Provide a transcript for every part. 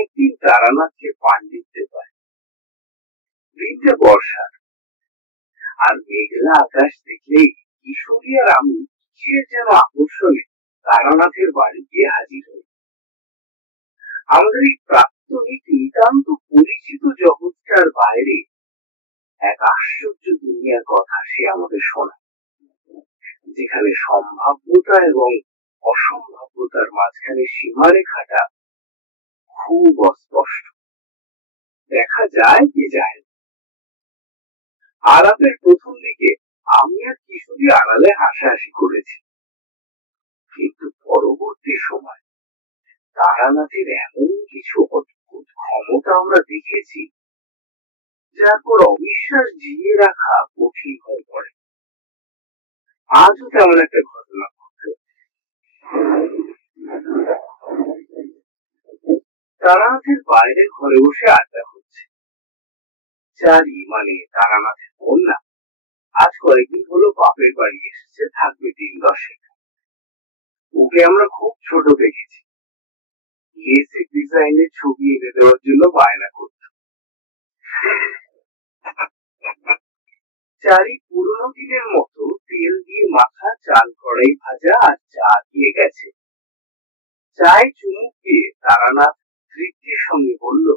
একদিন তারানাথকে পাণ্ডিত্য পায়। দিনটা বর্ষার, আর মেঘলা আকাশ দেখলেই কিশোরী আর আমি কিসের যেন আকর্ষণে তারানাথের বাড়ি গিয়ে হাজির হই। আমাদের এই প্রাত্যহিক নিতান্ত পরিচিত জগৎটার বাইরে এক আশ্চর্য দুনিয়ার কথা সে আমাদের শোনায়, যেখানে সম্ভাব্যতা এবং অসম্ভাব্যতার মাঝখানে সীমারেখাটা খুব অস্পষ্ট, দেখা যায় কি যায়। আলাপের প্রথম দিকে আমি আর কিশোরী আড়ালে হাসাহাসি করেছি, কিন্তু পরবর্তী সময় তারানাথের এমন কিছু অদ্ভুত ক্ষমতা আমরা দেখেছি, যার পর অবিশ্বাস জিয়ে রাখা কঠিন হয়ে পড়ে। আজও তেমন একটা ঘটনা ঘটল। তারানাথের বাইরে ঘরে বসে আড্ডা হচ্ছে। চারি মানে তারানাথের কন্যা আজ কয়েকদিন হলো বাপের বাড়ি এসেছে, থাকবে 3-10। ওকে আমরা খুব ছোট দেখেছি। বেসিক ডিজাইনের ছবি এনে দেওয়ার জন্য বায়না করত। চারি পুরোনো দিনের মতো তেল দিয়ে মাখা চাল কড়াই ভাজা আর চা দিয়ে গেছে। চায়ে চুমুক দিয়ে তারানাথ তৃপ্তির সঙ্গে বলল,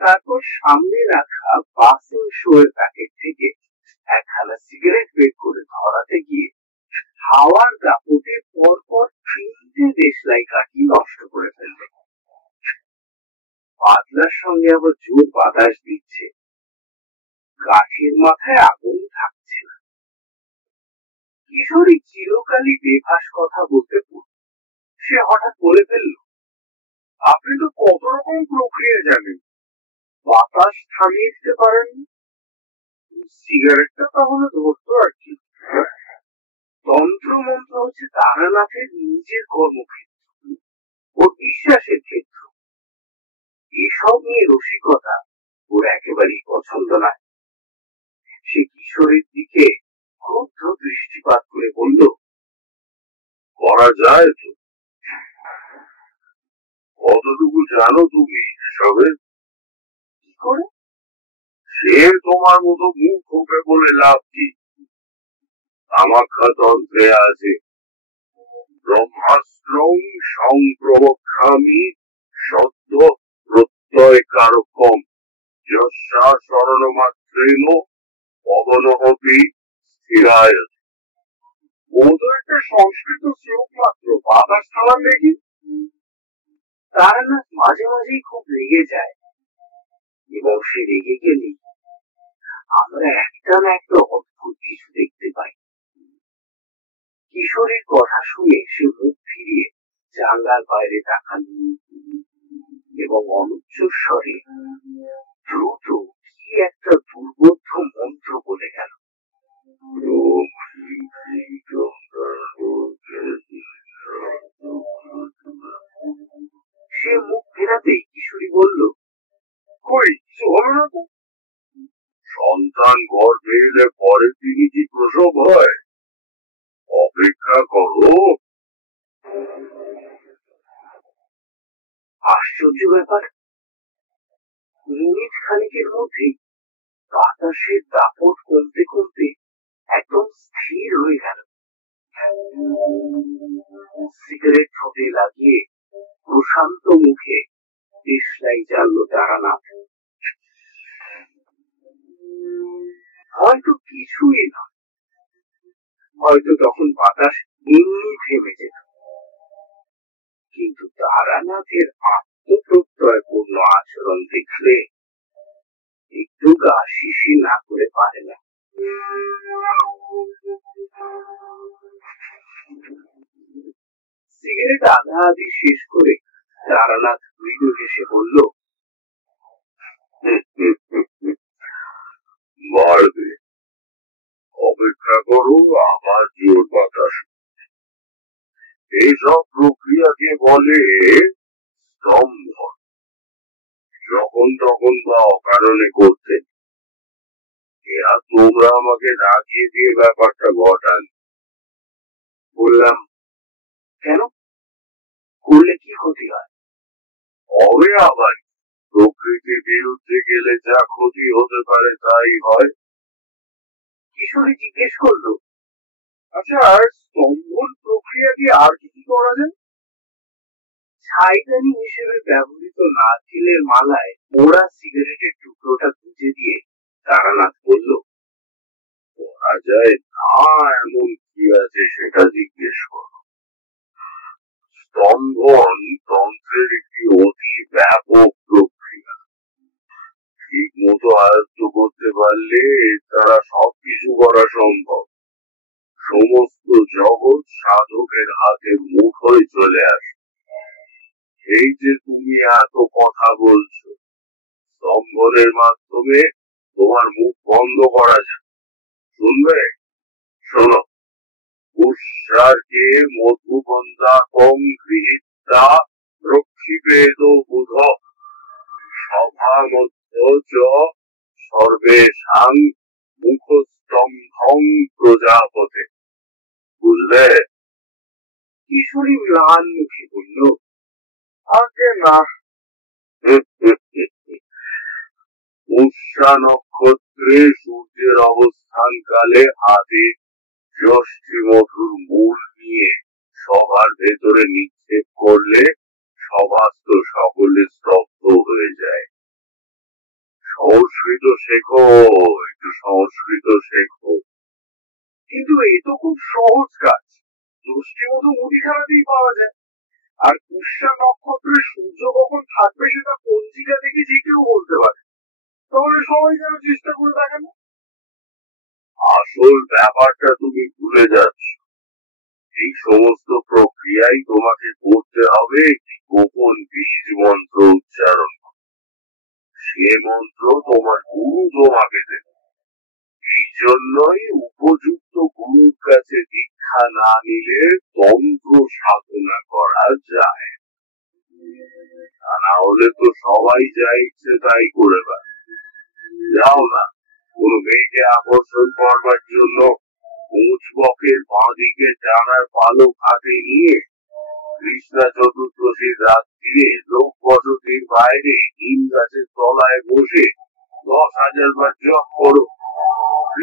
তারপর সামনে রাখা পাসিং শোয়ের প্যাকেট থেকে একখানা সিগারেট বের করে ধরাতে গিয়ে হাওয়ার দাপটে পরপর 3টে দেশলাই কাঠি নষ্ট করে ফেলবে। পাতলার সঙ্গে আবার জোর বাতাস দিচ্ছে, কাঠের মাথায় আগুন থাকছে না। কিশোরী চিরকালই বেফাস কথা বলতে সে হঠাৎ বলে ফেলল, আপনি তো কত রকম প্রক্রিয়া জানেন, বাতাস থামিয়ে দিতে পারেন, সিগারেটটা তাহলে ধরতো আর কি। তন্ত্র মন্ত্র হচ্ছে তারানাথের নিজের কর্মক্ষেত্র, ওর বিশ্বাসের ক্ষেত্র। এসব নিয়ে রসিকতা ওর একেবারেই পছন্দ নয়। সে কিশোরের দিকে ক্রুদ্ধ দৃষ্টিপাত করে বলল, করা যায় তো? কতটুকু জানো তুমি এসবে? কি করে? সে তোমার মতো মুখ হবে বলে লাভ কি? কামাখ্যাতন্ত্রে আছে, ব্রহ্মাস্ত্রং সংপ্রবক্ষামি সত্য প্রত্যয় কারকম যস্যা শরণমাত্রেণ পবনহপি স্থিরায়তে। ও তো একটা সংস্কৃত শ্লোক মাত্র, বাতাস থামান দেখি। তারানাথ মাঝে মাঝেই খুব রেগে যায়, এবং সে রেগে গেলেই আমরা একটা না একটা অদ্ভুত কিছু দেখতে পাই। কিশোরের কথা শুনে সে মুখ ফিরিয়ে জানলার বাইরে তাকাল এবং অনুচ্চস্বরে দ্রুত কি একটা দুর্বোধ্য মন্ত্র বলে গেল। সে মুখ ফেরাতেই কিশোরী বলল, কই কিছু হলো না তো? সন্তান গর্ভে এলে পরের দিনই কি প্রসব হয়? অপেক্ষা করো। আশ্চর্য ব্যাপার, মিনিট খানিকের মধ্যেই বাতাসের দাপট কমতে কমতে একদম স্থির হয়ে গেল। সিগারেট ঠোঁটে লাগিয়ে প্রশান্ত মুখে দেশলাই জ্বালল তারানাথ। হয়তো কিছুই নয়, হয়তো তখন বাতাস এমনি থেমে যেত, কিন্তু তারানাথের আত্মপ্রত্যয়পূর্ণ আচরণ দেখলে একটু গা শিশির না করে পারে না। সিগারেট আধা আধি শেষ করে তারানাথ মৃদু হেসে বলল, বাড়বে, অপেক্ষা করো আমার জোর বাতাস। এইসব প্রক্রিয়াকে বলে স্তম্ভ। যখন তখন বা অকারণে করতে, এরা তোমরা আমাকে ডাকিয়ে দিয়ে ব্যাপারটা ঘটান। বললাম, কেন? করলে কি ক্ষতি হয়? হবে আবার, প্রকৃতির বিরুদ্ধে গেলে যা ক্ষতি হতে পারে তাই হয়। কিশোরী জিজ্ঞেস করলো, আচ্ছা, স্তম্ভন প্রক্রিয়া দিয়ে আর কি কি করা যায়? ছাইদানি হিসেবে ব্যবহৃত নারকেলের মালায় মোড়া সিগারেটের টুকরোটা গুঁজে দিয়ে তারানাথ বলল, করা যায় না এমন কি আছে সেটা জিজ্ঞেস করো। স্তম্ভন তন্ত্রের একটি অতি ব্যাপক প্রক্রিয়া। ঠিক মতো আয়ত্ত করতে পারলে তারা সবকিছু করা সম্ভব। সমস্ত জগৎ সাধকের হাতের মুঠোয় চলে আসে। এই যে তুমি এত কথা বলছো, স্তম্ভনের মাধ্যমে তোমার মুখ বন্ধ করা যায়। শুনবে? শোনো, উৎসারকে মধুবন্ধা কম গৃহীতা প্রক্ষিপেদ বুধ সভামধ্য চ সর্বেষাং মুখস্তম্ভং প্রজাপতে। বুঝলে? কিশোরী ম্লান মুখে বলল, আগে না। উষা নক্ষত্রে সূর্যের অবস্থান কালে হাতে ষষ্ঠী মধুর মূল নিয়ে সবার ভেতরে নিক্ষেপ করলে সভাস্থ সকলে স্তব্ধ হয়ে যায়। সংস্কৃত শেখো, একটু সংস্কৃত শেখো। কিন্তু এ তো খুব সহজ কাজ, ষষ্ঠী মতো মুদিখানাতেই পাওয়া যায়। আর পুষ্যা নক্ষত্রে সূর্য কখন থাকবে সেটা পঞ্জিকা থেকে যে কেউ বলতে পারে। তাহলে সবাই কেন চেষ্টা করে দেখে না? আসল ব্যাপারটা তুমি ভুলে যাচ্ছ। এই সমস্ত প্রক্রিয়াই তোমাকে করতে হবে একটি গোপন বীজ মন্ত্র উচ্চারণ। সে মন্ত্র তোমার গুরু তোমাকে দেবে। এই জন্যই উপযুক্ত গুরুর কাছে দীক্ষা না নিলে তন্ত্র সাধনা করা যায় তা না হলে তো সবাই যা ইচ্ছে তাই করে বেড়ায়। যাও না, কোন মেয়েকে আকর্ষণ করবার জন্য উঁচবকের বাঁ দিকে ডানার পালক হাতে নিয়ে কৃষ্ণা চতুর্দশীর রাত্রিরে লোক বসতির বাইরে নিম গাছের তলায় বসে 10,000 বার জপ করো।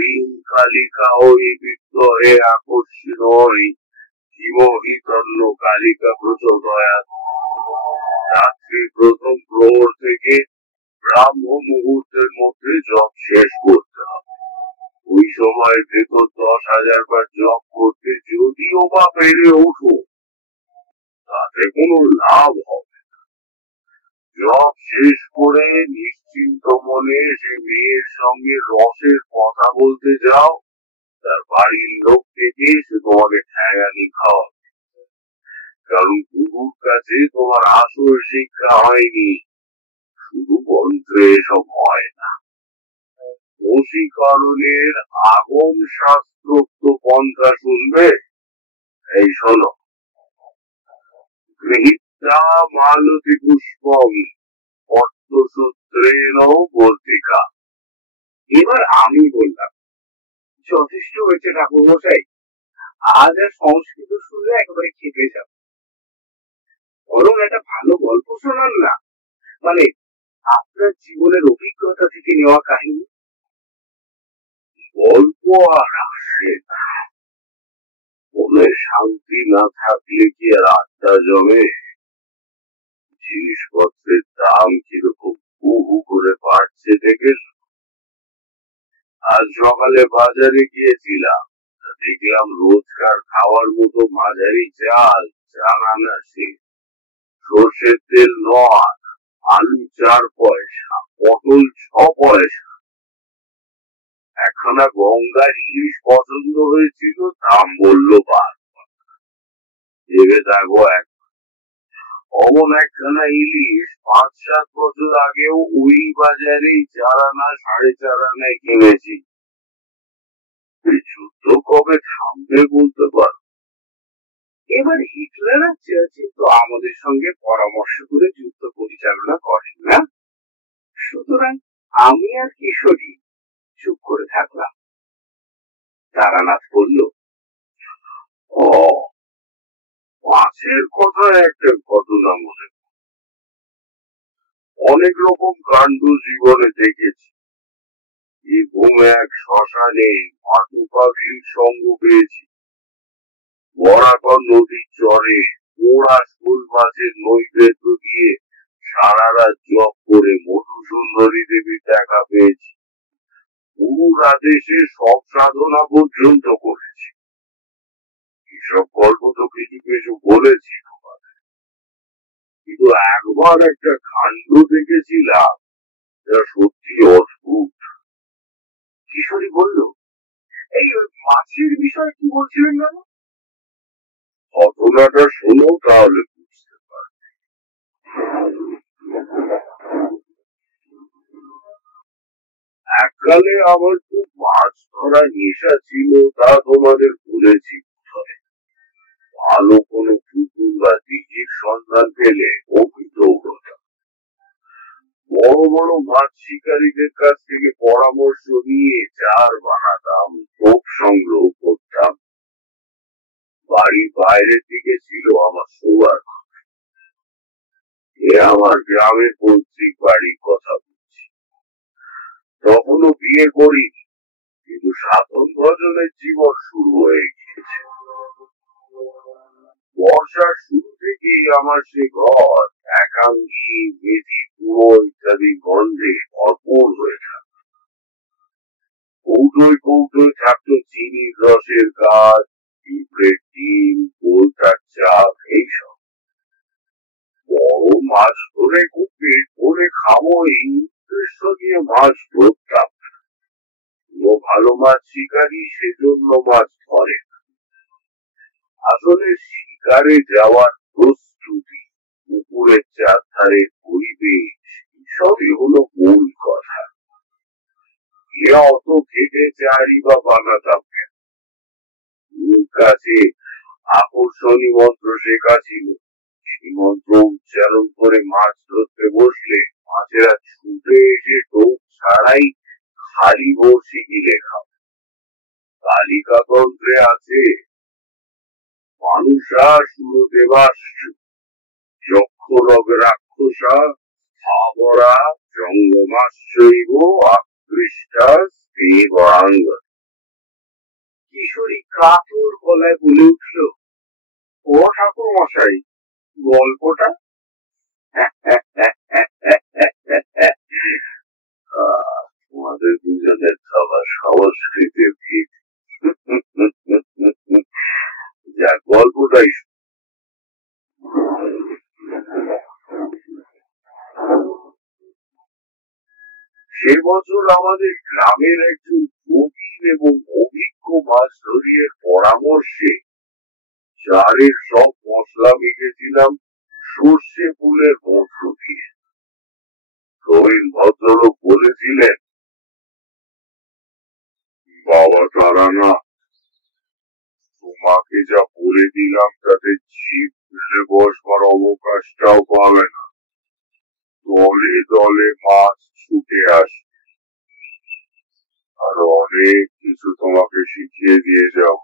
ঋণ কালিকা ওই বিদ্রোহে আকর্ষিত ওই জীবহিতন্য কালিকা প্রচোদয়া। রাত্রি প্রথম প্রহর থেকে ব্রাহ্ম মুহূর্তের মধ্যে জপ শেষ করতে হবে। ওই সময়ের ভেতর 10,000 বার জপ করতে যদিও বা পেরে ওঠো, তাতে কোনো লাভ হবে না। জপ শেষ করে নিশ্চিন্ত মনে সে মেয়ের সঙ্গে রসের কথা বলতে যাও, তার বাড়ির লোক থেকে সে তোমাকে ঠ্যাঙানি খাওয়াবে। কারণ গুরুর কাছে তোমার আসল শিক্ষা হয়নি, শুধু মন্ত্রে এসব হয় না। বশীকরণের আগম শাস্ত্রোক্ত পন্থা শুনবে? এই শোনো, গৃহীতা মালতী পুষ্পম পদ্মসূত্রেণ বর্তিকা। এবার আমি বললাম, যথেষ্ট হয়েছে ঠাকুর মশাই, আজ আর সংস্কৃত শুনলে একেবারে খেপে যাব। বরং একটা ভালো গল্প শোনান না, মানে আপনার জীবনের অভিজ্ঞতা থেকে নেওয়া কাহিনী। গল্প আর আসে না, মনে শান্তি না থাকলে কি আর আড্ডা জমে? জিনিসপত্রের দাম কিরকম হু করে বাড়ছে দেখেছ? আজ সকালে বাজারে গিয়েছিলাম, দেখলাম রোজকার খাওয়ার মতো মাঝারি চাল 4 আনা শেষ, সর্ষের তেল 9 আনা, আলু 4 পয়সা, পটল 6 পয়সা। একখানা গঙ্গার ইলিশ পছন্দ হয়েছিল, দাম বললো 12। ভেবে দেখো, অমন একখানা ইলিশ 5-7 বছর আগেও ওই বাজারেই 4 আনা 4.5 আনায় কিনেছি। এই যুদ্ধ কবে থামবে বলতে পারো? এবার হিটলার আর চার্চিল তো আমাদের সঙ্গে পরামর্শ করে যুদ্ধ পরিচালনা করেন না, সুতরাং আমি আর কিশোরী চুপ করে থাকলাম। তারানাথ বলল, ও মাছের কথায় একটা ঘটনা মনে, অনেক রকম কাণ্ড জীবনে দেখেছি। এরকম এক শ্মশানে মাতু পাগলির সঙ্গ পেয়েছি। বরাকর নদীর চরে পোড়া শোল মাছের নৈবেদ্য দিয়ে সারা রাত জপ করে মধুসুন্দরী দেবীর দেখা পেয়েছি। পুরো আদেশে সব সাধনা পর্যন্ত করেছি। এসব গল্প তো কিছু কিছু বলেছি তোমাদের, কিন্তু একবার একটা কাণ্ড দেখেছিলাম যা সত্যি অদ্ভুত। কিশোরী বলল, এই ওই মাছের বিষয়ে কি বলছিলেন না? ঘটনাটা শোনো, তাহলে বুঝতে পারবে। এককালে আমার খুব মাছ ধরা নেশা ছিল, তা তোমাদের বলেছি বোধহয়। ভালো কোনো পুকুর বা দিঘির সন্ধান পেলে অভিযোগতা বড় বড় মাছ শিকারীদের কাছ থেকে পরামর্শ নিয়ে জার বানাতাম, টোপ সংগ্রহ করতাম। বাড়ির বাইরের দিকে ছিল আমার শোয়ার ঘর। এ আমার গ্রামের পৈতৃক বাড়ির কথা বলছি। তখনও বিয়ে করিনি, কিন্তু সাধন ভজনের জীবন শুরু হয়ে গিয়েছে। বর্ষার শুরু থেকেই আমার সে ঘর একাঙ্গী, মেথি কুয়ো ইত্যাদি গন্ধে ভরপুর হয়ে থাকে। কৌটোয় কৌটোয় থাকতো চিনির রসের গাছ, পিঁপড়ের ডিম, পোলতার চাক, এইসব। বড় মাছ ধরে খুব পেট ভরে খাবো এই উদ্দেশ্য নিয়ে মাছ ধরতাম। ভালো মাছ শিকারী সেজন্য মাছ ধরে, আসলে শিকারে যাওয়ার প্রস্তুতি, পুকুরের চারধারের পরিবেশ, সবই হলো মূল কথা। এ অত খেটে চারি বা বানাতাম কেন? কাছে আকর্ষণী মন্ত্র শেখা ছিল। সেই মন্ত্র উচ্চারণ করে মাছ ধরতে বসলে মাছেরা ছুটে এসে টোপ ছাড়াই খালি বড়শি গিলে খাবে। তালিকা তন্ত্রে আছে, মানুষা সুরদেবাশ্চ যক্ষরগ রাক্ষসা স্থাবরা জঙ্গমাশ্চৈব আকৃষ্টা স্ত্রীবরাঙ্গ। কিশোরী কাতর গলায় বলে উঠল, ও ঠাকুর মশাই, গল্পটা? তোমাদের দুজনের খাবার সংস্কৃতির ভিত। যা গল্পটাই সে বছর আমাদের গ্রামের একজন প্রবীণ এবং অভিজ্ঞ মাছ ধরিয়ের পরামর্শে চারের সব মশলা মেখেছিলাম সর্ষে ফুলের মধ্য দিয়ে। প্রবীণ ভদ্রলোক বলেছিলেন, বাবা তারানাথ, তোমাকে যা বলে দিলাম তাতে ছিপ ফেলে বসবার অবকাশটাও পাবে না। দলে দলে মাছ ছুটে আসবে, আর অনেক কিছু তোমাকে শিখিয়ে দিয়ে যাব।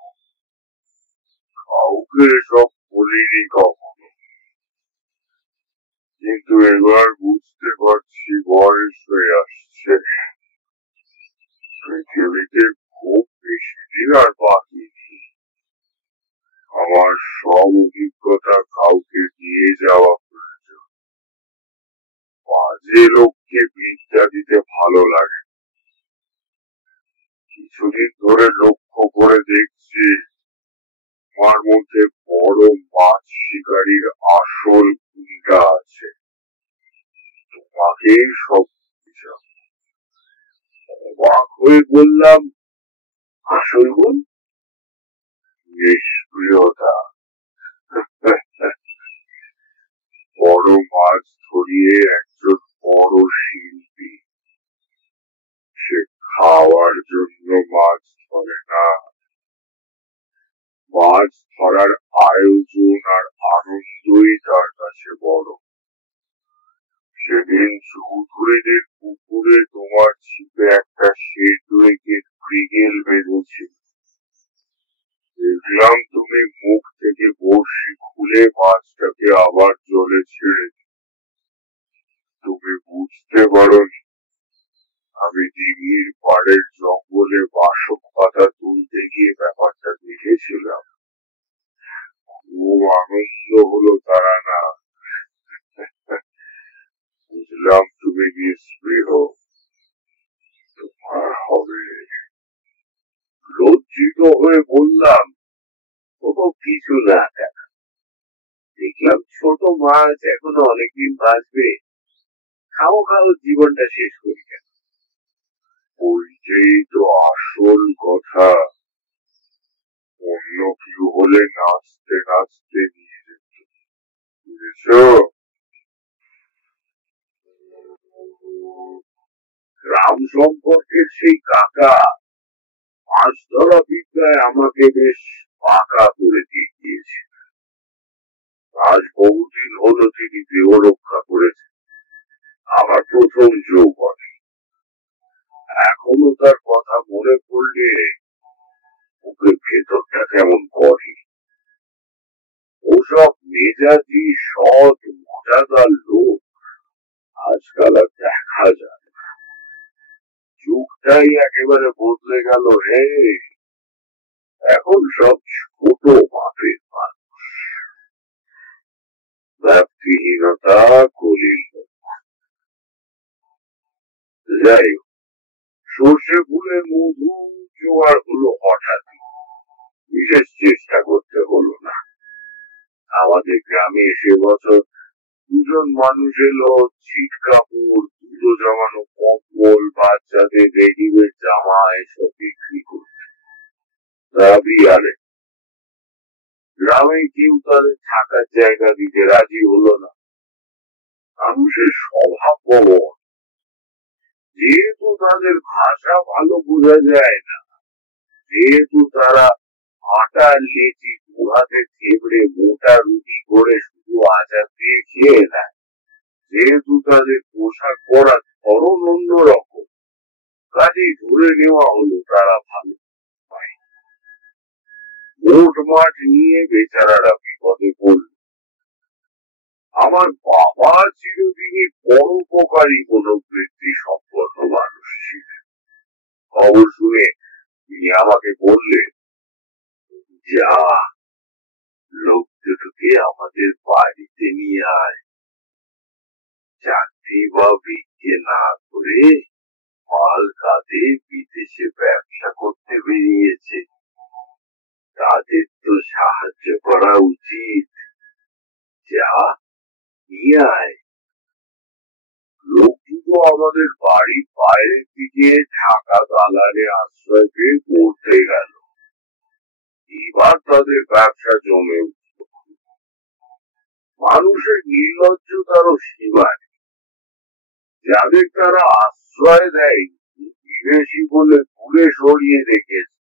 কাউকে সব বলিনি কখনো, কিন্তু এবার বুঝতে পারছি বয়স হয়ে আসছে। পৃথিবীতে খুব বেশি দিন আর বাকি নেই। আমার সব অভিজ্ঞতা কাউকে দিয়ে যাওয়া প্রয়োজন। বাজে লোককে বিদ্যা দিতে ভালো লাগে। কিছুদিন ধরে লক্ষ্য করে দেখছি আমার মধ্যে বড় মাছ শিকারীর আসল ভূমিকা আছে। তোমাকে সব অবাক হয়ে বললাম, আসল গুণ? নিষ্ক্রিয়তা। বড় মাছ ধরিয়ে একজন বড় শিল্পী, সে খাওয়ার জন্য মাছ ধরে না, মাছ ধরার আয়োজন আর আনন্দই তার কাছে বড়। সেদিন চৌধুরীদের পুকুরে তোমার ছিপে একটা শেড রেখে মৃগেল বেঁধেছিল। দেখলাম তুমি মুখ থেকে বড়শি খুলে মাছটাকে আবার জলে ছেড়ে তুমি বুঝতে পারোনি আমি দিঘির পাড়ের জঙ্গলে বাসক পাতা তুলতে গিয়ে ব্যাপারটা দেখেছিলাম। খুব আনন্দ হলো তারা না। বুঝলাম তুমি নিস্পৃহ, তোমার হবে। লজ্জিত হয়ে বললাম, ও কিছু না দেখা, দেখলাম ছোট মাছ এখনো অনেকদিন বাঁচবে, খাও খাও জীবনটা শেষ করি কেন। ওইটাই তো আসল কথা। অন্য কেউ হলে নাচতে নাচতে নিয়ে যেত, বুঝেছ? গ্রাম সম্পর্কের সেই কাকা মাছ ধরা বিদ্যায় আমাকে বেশ পাকা করে দিয়ে গিয়েছে। আজ বহুদিন হলো তিনি দেহ রক্ষা করেছেন আমার প্রথম যৌবনে। এখনো তার কথা মনে পড়লে বুকের ভেতরটা কেমন করে। ওসব মেজাজি সৎ মজাদার লোক আজকাল আর দেখা যায় না। যুগটাই একেবারে বদলে গেল হে। এখন সব ছোট মাপের মানুষ, ব্যক্তিহীনতা, কলিল। যাই হোক, সর্ষে ফুলের মধু জোগাড় হলো হঠাৎ, বিশেষ চেষ্টা করতে হলো না। আমাদের গ্রামে সে বছর দুজন মানুষ এলো ছিট কাপড়, ধুলো জমানো কম্বল, বাচ্চাদের রেডিমেড জামা এসব বিক্রি করতে। দাবি আরে গ্রামে কেউ তাদের থাকার জায়গা দিতে রাজি হলো না। মানুষের স্বভাব প্রবণ, যেহেতু তাদের ভাষা ভালো বোঝা যায় না, যেহেতু তারা আটার লেচি গুহাতে থেবড়ে মোটা রুটি করে শুধু আচার দিয়ে খেয়ে নেয়, যেহেতু তাদের পোশাক পরার ধরন অন্যরকম, কাজেই ধরে নেওয়া হলো তারা ভালো। মোট মাঠ নিয়ে বেচারারা বিপদে পড়ল। আমার বাবা চিরদিনই পরোপকারী মনোবৃত্তি সম্পন্ন মানুষ ছিলেন। খবর শুনে তিনি আমাকে বললেন, যা লোক দুটোকে আমাদের বাড়িতে নিয়ে আয়। চাকরি বা বিক্রি না করে মাল কাঁধে বিদেশে ব্যবসা করতে বেরিয়েছে, তাদের তো সাহায্য করা উচিত। যা নিয়ে আয়। লোক দুটো আমাদের বাড়ির বাইরের দিকে ঢাকা দালানে আশ্রয় পেয়ে পড়তে গেল। এবার তাদের ব্যবসা জমে উঠল। মানুষের নির্লজ্জতারও সীমা নেই। যাদের তারা আশ্রয় দেয় বিদেশি বলে দূরে সরিয়ে রেখেছে,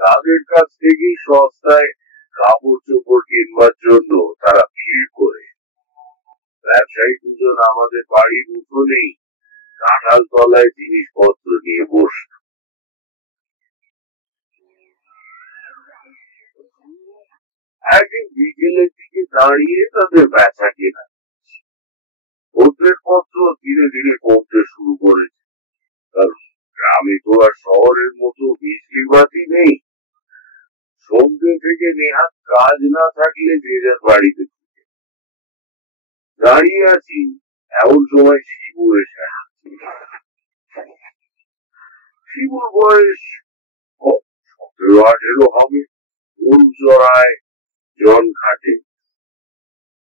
তাদের কাছ থেকেই সস্তায় কাপড় চোপড় কিনবার জন্য তারা ভিড় করে। ব্যবসায়ী দুজন আমাদের বাড়ির উঠোনেই কাঁঠাল তলায় জিনিসপত্র নিয়ে বসত। একদিন বিকেলের দিকে দাঁড়িয়ে তাদের বেচা কেনা, পত্রের পত্র ধীরে ধীরে কমতে শুরু করেছে। কারণ গ্রামে তো আর শহরের মতো বিজলি বাতি নেই। সন্ধ্যে থেকে নেহাত কাজ না থাকলে যে যার বাড়িতে ঢুকে। দাঁড়িয়ে আছি, এমন সময় শিবু এসে হাজির। শিবুর বয়স 17-18 হবে। ফুল চড়ায়, জন খাটে।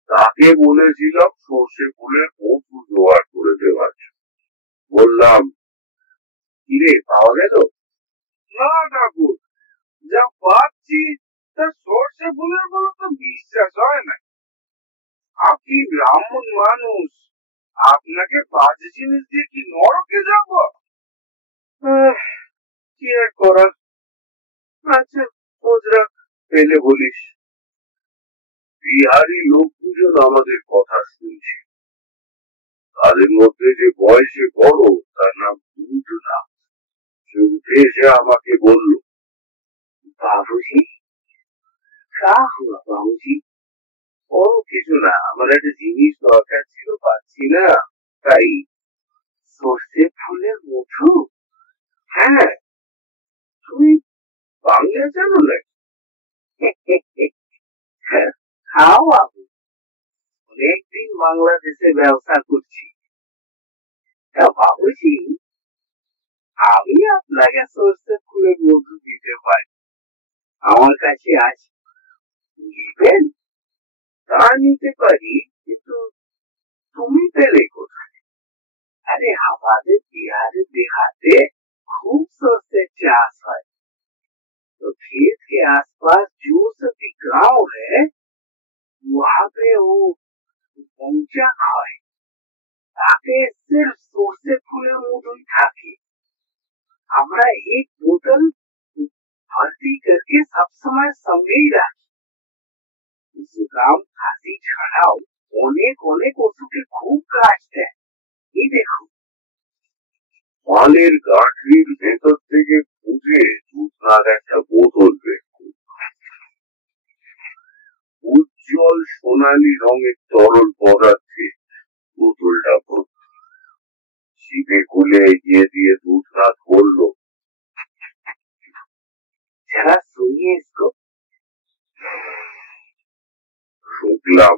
তাকে বলেছিলাম সর্ষে ফুলের মধু জোগাড় করে দেওয়ার জন্য। বললাম, কিরে পাওয়া গেল? না ঠাকুর, যা পাচ্ছি তা সর্ষে ফুলের বলে তো বিশ্বাস হয় না। আপনি ব্রাহ্মণ মানুষ, আপনাকে বাজে জিনিস দিয়ে কি নরকে যাব? কি আর করা। আচ্ছা খোঁজ রাখ, পেলে বলিস। বিহারি লোক দুজন আমাদের কথা শুনছে। তাদের মধ্যে যে বয়সে বড় তার নাম দুধনাথ। সে উঠে এসে আমাকে বলল, বাবুজি কা হুয়া বাবুজি? ও কিছু না, আমার একটা জিনিস দরকার ছিল, পাচ্ছি না তাই। সর্ষে ফুলের মধু? হ্যাঁ, তুমি বাংলা জানো নাকি? হ্যাঁ, খাও বাবু, অনেকদিন বাংলাদেশে ব্যবসা করছি। তা বাবুজি, আমি আপনাকে সর্ষে ফুলের মধু দিতে পারি, আমার কাছে আছে, নিবেন? তা নিতে পারি, কিন্তু তুমি পেলে কোথায়? अरे हमारे बिहार देहाते खूब सस्ते चास है, तो खेत के आसपास जो सभी गांव है वहाँ पे वो पहुंचा खाए, ताकि सिर्फ সর্ষে ফুলের মধুই থাকে। আমরা एक बोतल भर्ती करके सब समय संगे ही रखी। जुकाम खांसी छाड़ाओ অনেক অনেক ওষুধে খুব কাজ দেয়। এই দেখো, ফলের গাঁঠরির ভেতর থেকে খুঁজে দুধনাথ একটা বোতল বের করল। উজ্জ্বল সোনালী রঙের তরল পদার্থে বোতলটা ভর্তি। জিভে গুলে এগিয়ে দিয়ে দুধনাথ বলল, जरा सुनिए इसको। শুকলাম।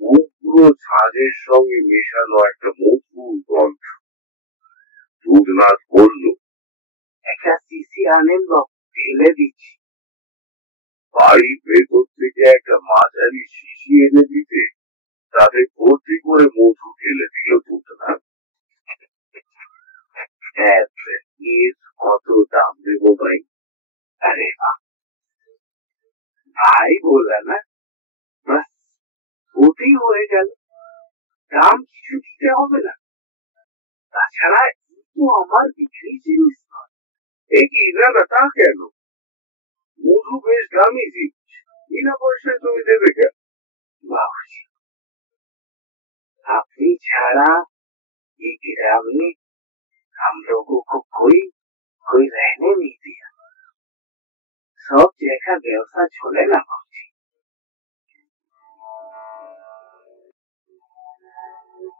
উগ্র ঝাঁঝের সঙ্গে মেশানো একটা মধুর গন্ধ। দুধনাথ বলল, একটা শিশি আনেন বাবু, ঢেলে দিচ্ছি। বাড়ির ভেতর থেকে একটা মাঝারি শিশি এনে দিতে তাতে ভর্তি করে মধু ঢেলে দিল দুধনাথ। এর কত দাম দেবো ভাই? আরে বাহ, ভাই বললা না, বাস ওতেই হয়ে গেল, দাম কিছু দিতে হবে না। তাছাড়া কিন্তু আমার বিক্রি জিনিস নয়। এই কি, না না, তা কেন? মধু বেশ দামি জিনিস, বিনা পয়সায় তুমি দেবে কেন? বাবুজি, আপনি ছাড়া ये ग्राम में हम लोगों को कोई कोई रहने नहीं दिया। सब जगह व्यवसाय चले ना बाबूजी।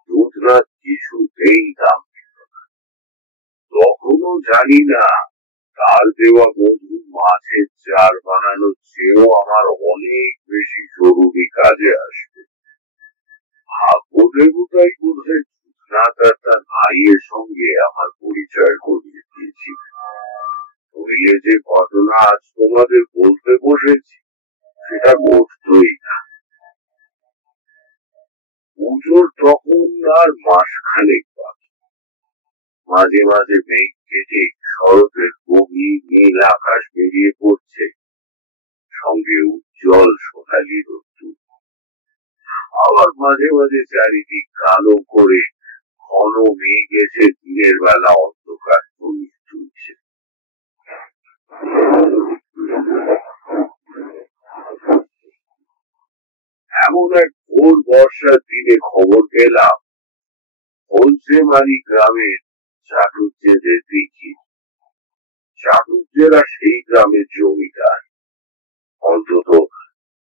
দুধনাথ কিছুতেই দাম দিল না। তখনও জানি না তার দেওয়া মধু মাছের চার বানানোর চেয়েও আমার অনেক বেশি জরুরি কাজে আসবে। ভাগ্য দেবতাই বোধহয় দুধনাথ আর তার ভাইয়ের সঙ্গে আমার পরিচয় করিয়ে দিয়েছিল। নইলে যে ঘটনা আজ তোমাদের বলতে বসেছি সেটা ঘটতই না। পুজোর তখন আর মাসখানেক বাকি। মাঝে মাঝে মেঘ কেটে শরতের গভীর নীল আকাশ বেরিয়ে পড়ছে, সঙ্গে উজ্জ্বল সোনালি রোদ্দুর। আবার মাঝে মাঝে চারিদিক কালো করে ঘন মেঘ এসে দিনের বেলা অন্ধকার করিয়ে তুলছে। এমন এক ভোর বর্ষার দিনে খবর পেলাম হলসেমারি গ্রামের চাটুজ্যেদের দিকে। চাটুজ্যেরা সেই গ্রামের জমিদার, অন্তত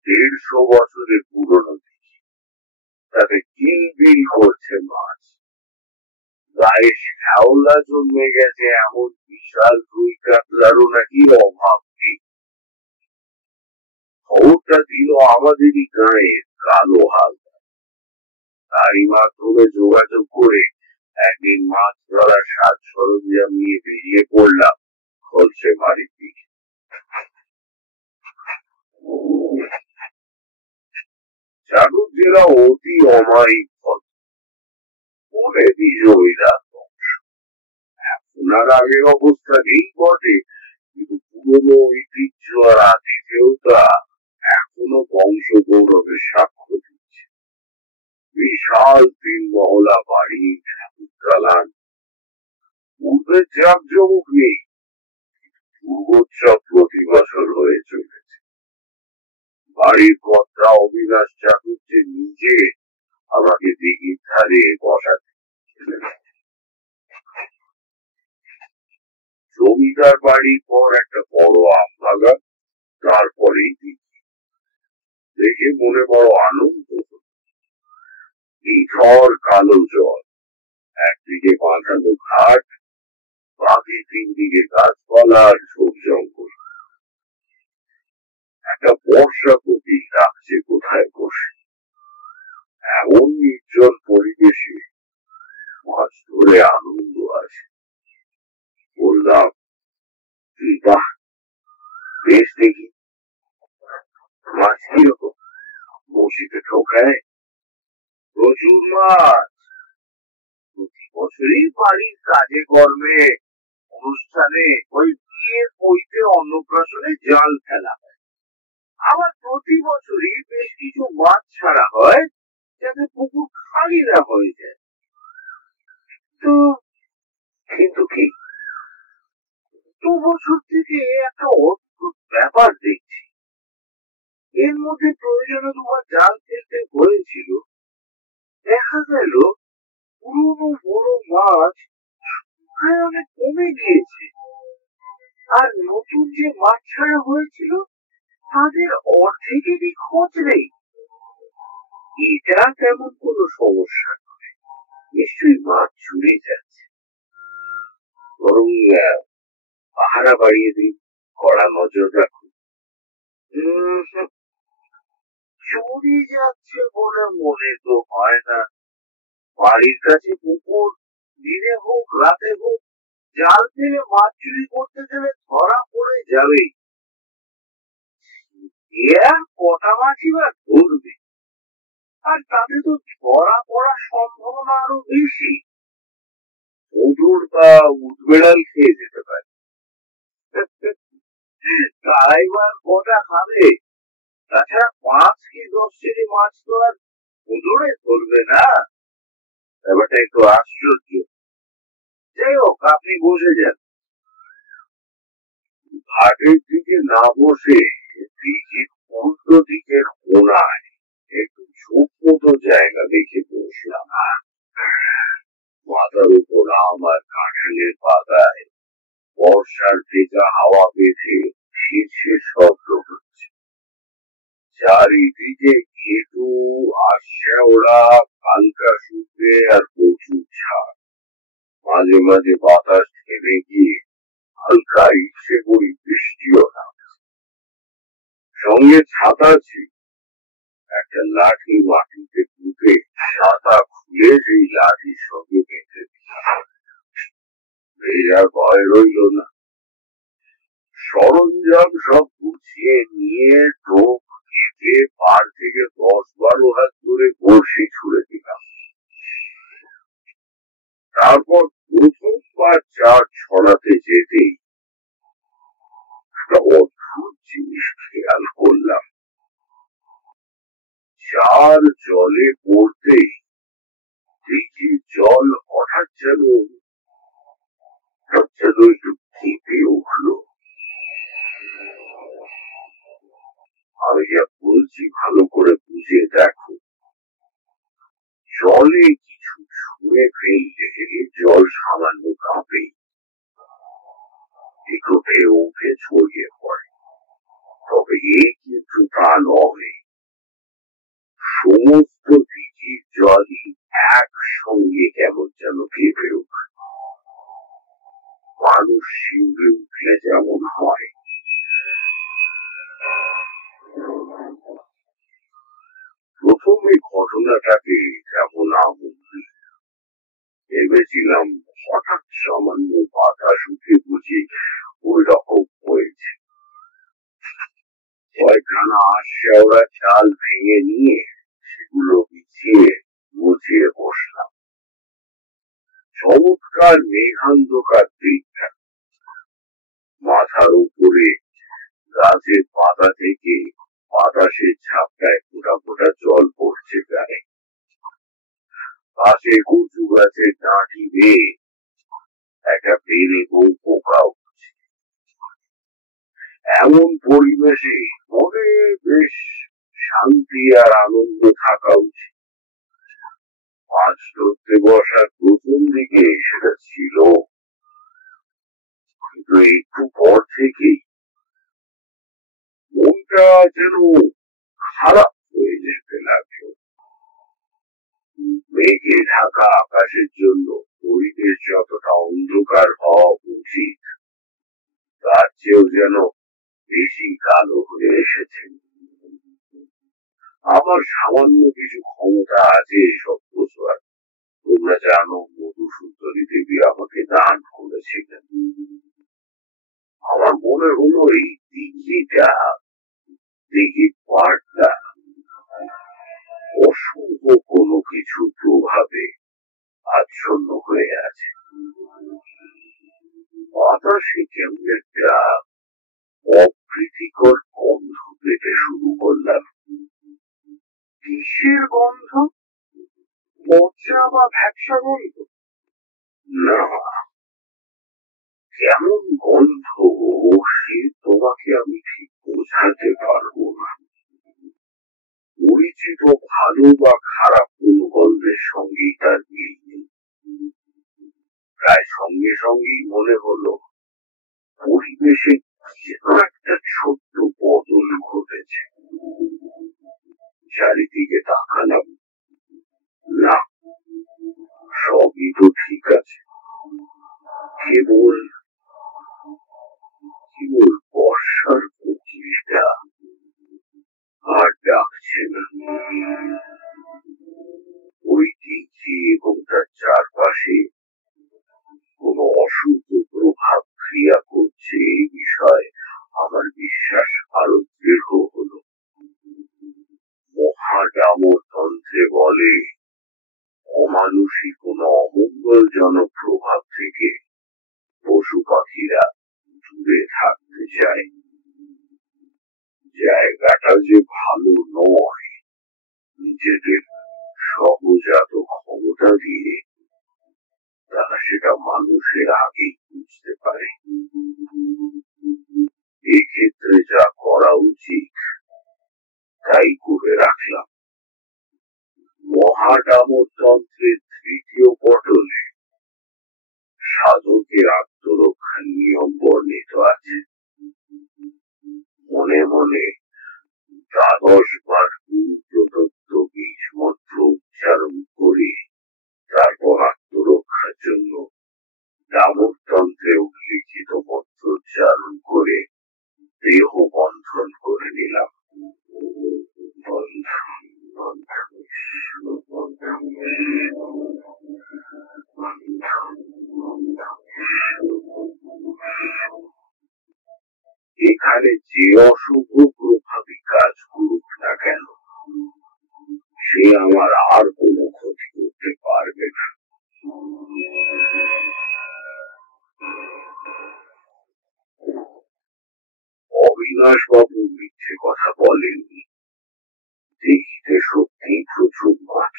150 বছরের পুরনো দিঘি, তাতে কিলবিল করছে মাছ। গায়ে শ্যাওলা জন্মে গেছে এমন বিশাল রুই কাতলারও নাকি অভাব নেই। খবরটা দিল আমাদেরই গাঁয়ের কালো হালদার। তারই মাধ্যমে যোগাযোগ করে একদিন মাছ ধরার সাজ সরঞ্জাম নিয়ে বেরিয়ে পড়লাম হলসেমারির দিকে। চাটুজ্যেরা অতি অমায়িক ভদ্র, পুনেদি জমিদার বংশ। এখন আর আগের অবস্থা নেই বটে, কিন্তু পুরনো ঐতিহ্য আর আতিথেয়তা এখনো বংশ গৌরবের সাক্ষ্য দিচ্ছে। বিশাল 3 মহলা বাড়ি, ঠাকুর দালান। পূর্বের জাঁকজমক নেই, দুর্গোৎসব প্রতি বছর হয়ে চলেছে। বাড়ির কর্তা অবিনাশ চাটুর্যে নিজে আমাকে দিঘির ধারে বসাতে। জমিদার বাড়ির পর একটা বড় আম বাগান, তারপরেই দিঘি। দেখে মনে বড় আনন্দ। নিথর কালো জল, একদিকে বাঁধানো ঘাট, বাকি 3 দিকে গাছপালা আর ঝোপ জঙ্গল। একটা বর্ষা কোকিল ডাকছে কোথায় বসে। এমন নির্জন পরিবেশে মাছ ধরে আনন্দ আছে। বললাম, বাহ, বেশ দেখি মাছ কিরকম, বসিতে ঠোকায়? প্রচুর মাছ। প্রতি বছরই বাড়ির কাজে কর্মে, অনুষ্ঠানে, ওই বিয়ে, বইতে, অন্নপ্রাশনে জাল ফেলা হয়। আবার প্রতি বছরই বেশ কিছু মাছ ছাড়া হয় যাতে পুকুর খালি না হয়ে যায়। তো কিন্তু কি, 2 বছর থেকে একটা অদ্ভুত ব্যাপার দেখছি। এর মধ্যে প্রয়োজনে 2বার জাল ফেলতে হয়েছিল। দেখা গেল পুরনো বড় মাছ সংখ্যায় অনেক কমে গিয়েছে, আর নতুন যে মাছ ছাড়া হয়েছিল তাদের অর্ধেকেরই খোঁজ নেই। এটা তেমন কোনো সমস্যা নয়, নিশ্চয়ই মাছ চুরি যাচ্ছে। বরং পাহারা বাড়িয়ে দিন, কড়া নজর রাখুন। চুরি যাচ্ছে বলে মনে তো হয় না। বাড়ির কাছে পুকুর, দিনে হোক রাতে হোক জাল ফেলে মাছ চুরি করতে গেলে ধরা পড়ে যাবেই। আর কটা মাছই বা ধরবে, আর তাতে তো ধরা পড়ার সম্ভাবনা আরো বেশি। উদুর বা উদবেড়াল খেয়ে যেতে পারে। তাই বা কটা খাবে? তাছাড়া 5 কি 10 কেজি মাছ তো আর উদরে ধরবে না। ব্যাপারটা একটু আশ্চর্য। যাই হোক, আপনি বসে যান। ঘাটের দিকে না বসে দিঘির উল্টো দিকের কোনায় একটু ঝোপ মতো জায়গা দেখে বসলাম। মাথার উপর আমার কাঁঠালের পাতায় বর্ষার ভেজা হাওয়া বেঁধে শীর্ষের শব্দ হচ্ছে। চারিদিকে ঘেটু আর শেওড়া, কালকা শুকরে আর প্রচুর ঝাড়। মাঝে মাঝে বাতাস থেমে গিয়ে হালকা ইচ্ছে করি বৃষ্টিও নামছে। সঙ্গে ছাতা ছিল। একটা লাঠি মাটিতে পুঁতে ছাতা খুলে সেই লাঠির সঙ্গে বেঁধে দিলাম। ভেজার ভয় রইল না। সরঞ্জাম সব গুছিয়ে নিয়ে টোপ কেটে পার থেকে 10-12 হাত ধরে বড়শি ছুড়ে দিলাম। তারপর প্রথমবার চার ছড়াতে যেতেই একটা অদ্ভুত জিনিস খেয়াল করলাম। চার জলে পড়তেই দিঘির জল হঠাৎ যেন একটু কেঁপে উঠল। আমি যা বলছি ভালো করে বুঝে দেখো। জলে কিছু ছুঁড়ে ফেললে জল সামান্য কাঁপে, একটু ঢেউ উঠে ছড়িয়ে পড়ে। তবে এই কিন্তু তা নয়, সমস্ত দিঘির জলই একসঙ্গে কেমন যেন কেঁপে উঠল। মানুষ শিউরে উঠলে যেমন হয়। প্রথমে ঘটনাটাকে যেমন আমূল্য ভেবেছিলাম, হঠাৎ সামান্য বাতাস উঠে বুঝি ওই রকম হয়েছে। কয়েকখানা শেওড়া চাল ভেঙে নিয়ে সেগুলো বিছিয়ে গুছিয়ে বসলাম। চমৎকার মেঘান্ধকার দিকটা। মাথার উপরে গাছের পাতা থেকে বাতাসের ঝাপটায় ফোঁটা ফোঁটা জল পড়ছে গায়ে। পাশে কচু গাছের ডাঁটি বেয়ে একটা বেড়ে বউ পোকা উঠছে। এমন পরিবেশে মনে বেশ শান্তি আর আনন্দ থাকা উচিত। মাছ ধরতে বসার প্রথম দিকে সেটা ছিল, কিন্তু একটু পর থেকেই মনটা যেন খারাপ হয়ে যেতে লাগলো। মেঘে ঢাকা আকাশের জন্য পরিবেশ যতটা অন্ধকার হওয়া উচিত তার চেয়েও যেন বেশি কালো হয়ে এসেছে। আমার সামান্য কিছু ক্ষমতা আছে এসব বোঝবার। তোমরা জানো মধুসূদনী দেবী আমাকে দান করেছিলেন। আমার মনে হলো এই দিঘিটা দিঘির পাড়টা অশুভ কোনো কিছু প্রভাবে আচ্ছন্ন হয়ে আছে। বাতাসে কেমন একটা অপ্রীতিকর গন্ধ পেতে শুরু করলাম। কিসের গন্ধ? পচা বা ভ্যাপসা গন্ধ? না, কেমন গন্ধ সে তোমাকে আমি ঠিক বোঝাতে পারবো না। পরিচিত ভালো বা খারাপ কোন গন্ধের সঙ্গেই তার মিল নেই। প্রায় সঙ্গে সঙ্গেই মনে হলো পরিবেশে যেন একটা ছোট্ট বদল ঘটেছে। চারিদিকে তাকালাম, না, সবই তো ঠিক আছে। কেবল কেবল বর্ষার কোকিলটা আর ডাকছে না। ওই দিঘি এবং তার চারপাশে কোন অশুভ প্রভাব ক্রিয়া করছে এই বিষয়ে আমার বিশ্বাস আরো দৃঢ় হলো। মহাডামর তন্ত্রে বলে অমানুষী কোন অমঙ্গলজনক প্রভাব থেকে পশু পাখিরা দূরে থাকতে চায়। জায়গাটা যে ভালো নয় নিজেদের সহজাত ক্ষমতা দিয়ে তারা সেটা মানুষের আগেই বুঝতে পারে। এক্ষেত্রে যা করা উচিত তাই করে রাখলাম। মহাডামরতন্ত্রের তৃতীয় পটলে সাধকের আত্মরক্ষার নিয়ম বর্ণিত আছে। মনে মনে ১২ বার প্রদত্ত বীজ মন্ত্র উচ্চারণ করে তারপর আত্মরক্ষার জন্য ডামরতন্ত্রে উল্লিখিত মন্ত্র উচ্চারণ করে দেহ বন্ধন করে নিলাম। এখানে যে অশুভ প্রভাবী কাজ করুক না কেন সে আমার আর কোনো ক্ষতি করতে পারবে না। অবিনাশ বাবু মিথ্যে কথা বলেননি। দেখিতে সত্যি প্রচুর মাছ,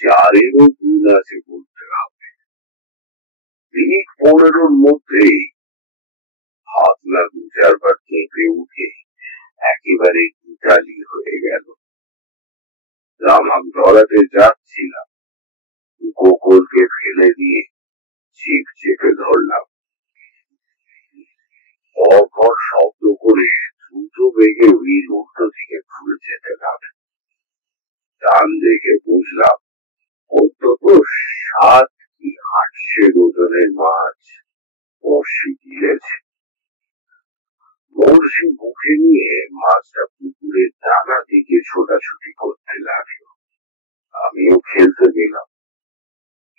চারেরও গুণ আছে বলতে হবে। ১৫-র মধ্যে হাত না ২-৪ বার কেঁপে উঠে একেবারে ইতালি হয়ে গেল। দামাক ধরাতে যাচ্ছিলাম, গোকুলকে ফেলে দিয়ে জিভ চেপে ধরলাম। পরপর শব্দ করে দ্রুত বেগে হুইল উল্টো দিকে ঘুরে যেতে লাগলো। টান দেখে বুঝলাম অন্তত ৭ কি ৮ সের ওজনের মাছ বড়শি গিলেছে। বড়শি মুখে নিয়ে মাছটা পুকুরের ডানা দিকে ছোটাছুটি করতে লাগলো। আমিও খেলতে গেলাম।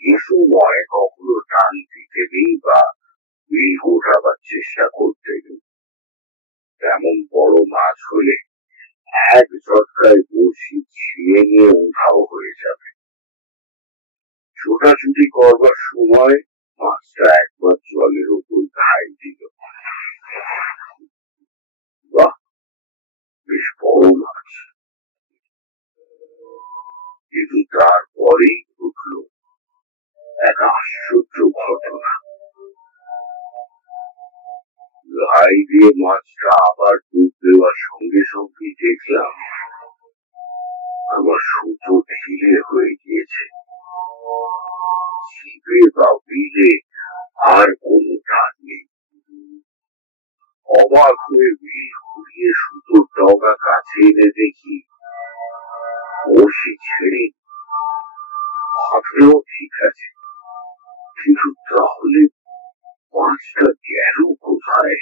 এ সময় কখনো টান দিতে নেই বা হুইল ঘোরাবার চেষ্টা করতে নেই। তেমন বড় মাছ হলে এক ঝটকায় বড়শি ছিঁড়ে নিয়ে উধাও হয়ে যাবে। ছোটাছুটি করবার সময় মাছটা একবার জলের উপর ঘাই দিল। বাহ, বেশ বড় মাছ। কিন্তু তারপরেই ঘটল এক আশ্চর্য ঘটনা। ঘাই দিয়ে মাছটা আবার ডুব দেওয়ার সঙ্গে সঙ্গে দেখলাম আমার সুতো ঢিলে হয়ে গিয়েছে। ছিপে বা বিলে আর কোনো টান নেই। অবাক হয়ে বিল ঘুরিয়ে সুতো ডগা কাছে এনে দেখি বড়শি ছেড়ে ভাবলেও ঠিক আছে, কিন্তু তাহলে মাছটা গেল কোথায়?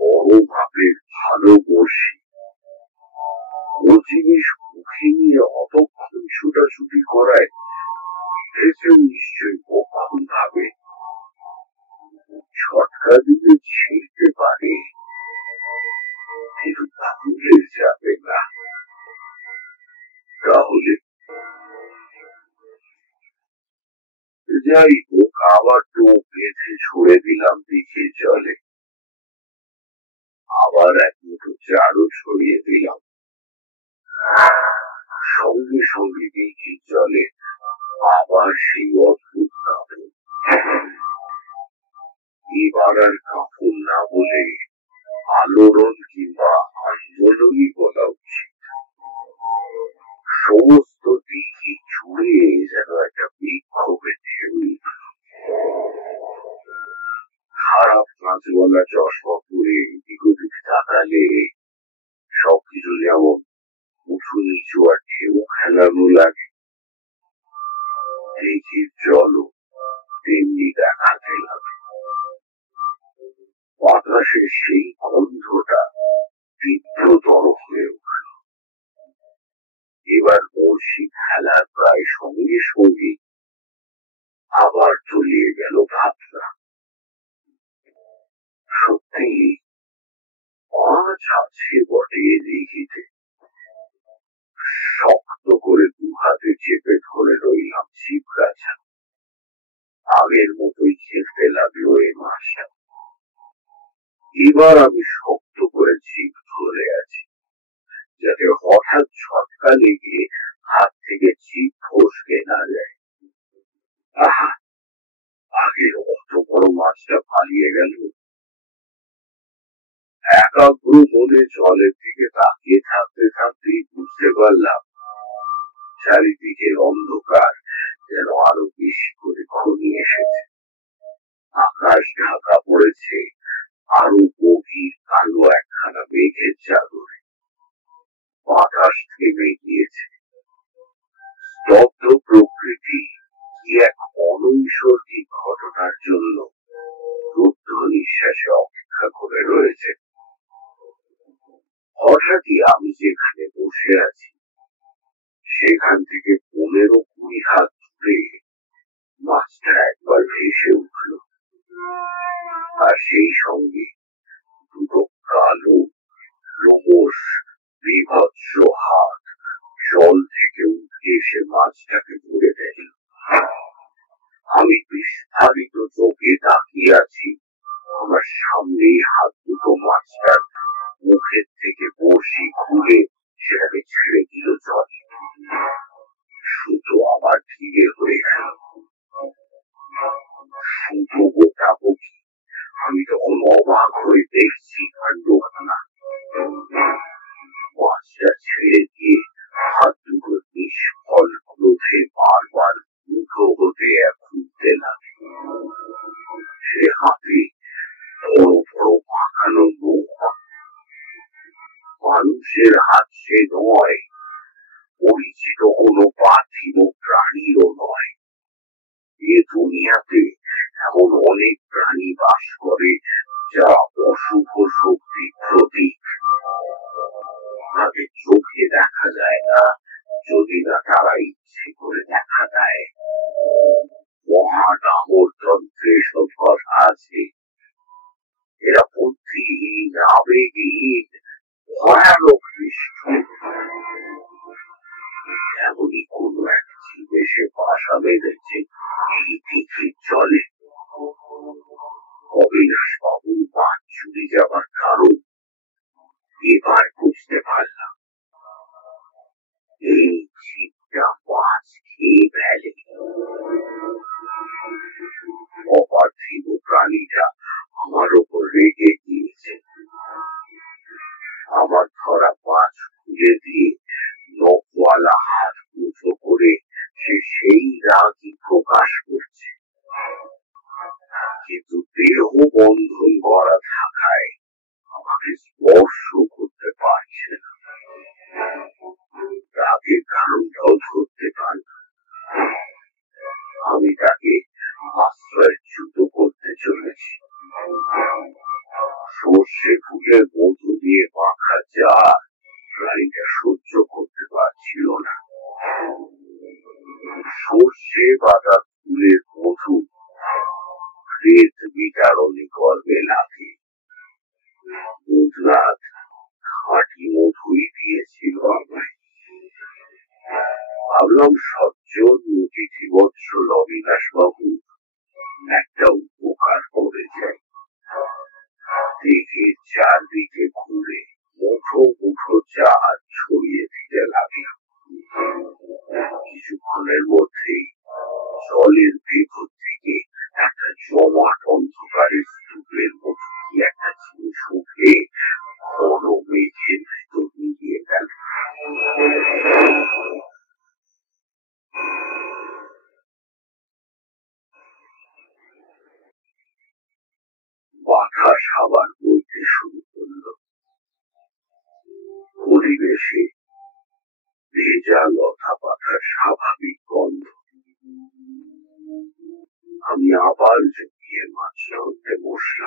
বড় ভাবের ভালো বড়শি, ও জিনিস মুখে নিয়ে অতক্ষণ ছুটাছুটি করায় এসেও নিশ্চয়ই কখন ভাবে ছটকা দিলে ছিঁড়তে পারে, কিন্তু খুলে যাবে না। তাহলে যাই হোক, আবার টোপ বেঁধে ছুড়ে দিলাম দিঘির জলে। আবার এক মুঠো চারও ছড়িয়ে দিলাম। সঙ্গে সঙ্গে দিঘির জলে আবার সেই অদ্ভুত কাঁপন। এবার আর কাঁপন না বলে আলোড়ন কিংবা আন্দোলনই বলা উচিত। সমস্ত দিঘি জুড়ে যেন একটা বিক্ষোভের ঢেউ। খারাপ কাঁচওয়ালা চশমা পরে এদিক ওদিক তাকালে সবকিছু যেমন উঁচু নিচু আর ঢেউ খেলানো লাগে, দিঘির জলও তেমনি দেখাতে লাগে। বাতাসে সেই গন্ধটা তীব্রতর হয়ে উঠল। এবার বড়শি ফেলার প্রায় সঙ্গে সঙ্গে আবার তলিয়ে গেল ভাবনা। সত্যি মাছ আছে বটে দিঘিতে। শক্ত করে দু হাতে চেপে ধরে রইলাম ছিপ গাছা। আগের মতোই খেলতে লাগলো এই মাছটা। এবার আমি শক্ত করে ছিপ ধরে আছি, যাতে হঠাৎ ছটকা লেগে হাত থেকে ছিপ ফসকে না যায়। আহা, আগের অত বড় মাছটা পালিয়ে গেল। একাগ্র মনে জলের দিকে তাকিয়ে থাকতে থাকতেই বুঝতে পারলাম চারিদিকের অন্ধকার যেন আরো বেশি করে ঘনিয়ে এসেছে। আকাশ ঢাকা পড়েছে আরো গভীর কালো একখানা মেঘের চাদরে। বাতাস থেমে গিয়েছে। স্তব্ধ প্রকৃতি কি এক অনৈসর্গিক ঘটনার জন্য রুদ্ধ নিঃশ্বাসে অপেক্ষা করে রয়েছে। হঠাৎই আমি যেখানে বসে আছি সেখান থেকে 15-20 হাত দূরে মাছটা একবার ভেসে উঠল, আর সেই সঙ্গে দুটো কালো লোমশ বিভৎস হাত জল থেকে উঠে এসে মাছটাকে ধরে ফেলল। আমি বিস্তারিত চোখে তাকিয়ে আছি। আমার সামনেই হাত দুটো মাছটার মুখের থেকে বড়শি খুলে সেটাকে ছেড়ে দিল জলে। সুতো আবার ধীরে হয়ে গেল। সুতো গোটাগুটি। আমি তখন অবাক হয়ে দেখছি কাণ্ডখানা। মাছটা ছেড়ে দিয়ে হাত দুটো নিষ্ফল ক্রোধে বারবার মুঠো হতে ঘুরতে লাগে। সে হাতে বড় বড় পাকানো নখ। মানুষের হাত সে নয়, পরিচিত কোনো পার্থিব প্রাণীরও নয়। এ দুনিয়াতে এমন অনেক প্রাণী বাস করে যা অশুভ শক্তির প্রতীক। তাদের চোখে দেখা যায় না, যদি না তারা ইচ্ছে করে দেখা দেয়। মহাডামর তন্ত্রে সব কথা আছে। এরা বুদ্ধিহীন, আবেগহীন, ভয়ানক নিষ্ঠুর। এমনই কোন এক জীবে সে বাসা বেঁধেছে এই দিঘির জলে। অবিনাশ বাবুর মাছ চুরি যাবার কারণ এবার বুঝতে পারলাম। এই জীবটা মাছ খেয়ে ফেলে। অপার্থিব প্রাণীটা আমার ওপর রেগে গিয়েছে। আমার ধরা মাছ খুলে দিয়ে নখওয়ালা হাত মুঠো করে সে সেই রাগই প্রকাশ করছে। কিন্তু দেহ বন্ধন করা থাকায় সর্ষে বাটা ফুলের মধু প্রেত বিতাড়নে গর্বে লাগে। গুজরাট খাঁটি মধুই দিয়েছিল আমায়। ভাবলাম সজ্জন অতিথি বৎসল অবিনাশ বাবু একটা উপকার করে যায়। দেখে চারদিকে ঘুরে মুঠো মুঠো চাঁদ ছড়িয়ে দিতে লাগলাম। কিছুক্ষণের মধ্যেই জলের ভেতর থেকে একটা জমাট অন্ধকারের স্তূপের মতো কি একটা জিনিস উঠে ঘন মেঘের ভেতর মিলিয়ে গেল। বাতাস আবার বইতে শুরু করল। পরিবেশে ভেজা লতা পাতার স্বাভাবিক গন্ধ। আমি আবার জমিয়ে মাছ ধরতে বসলাম।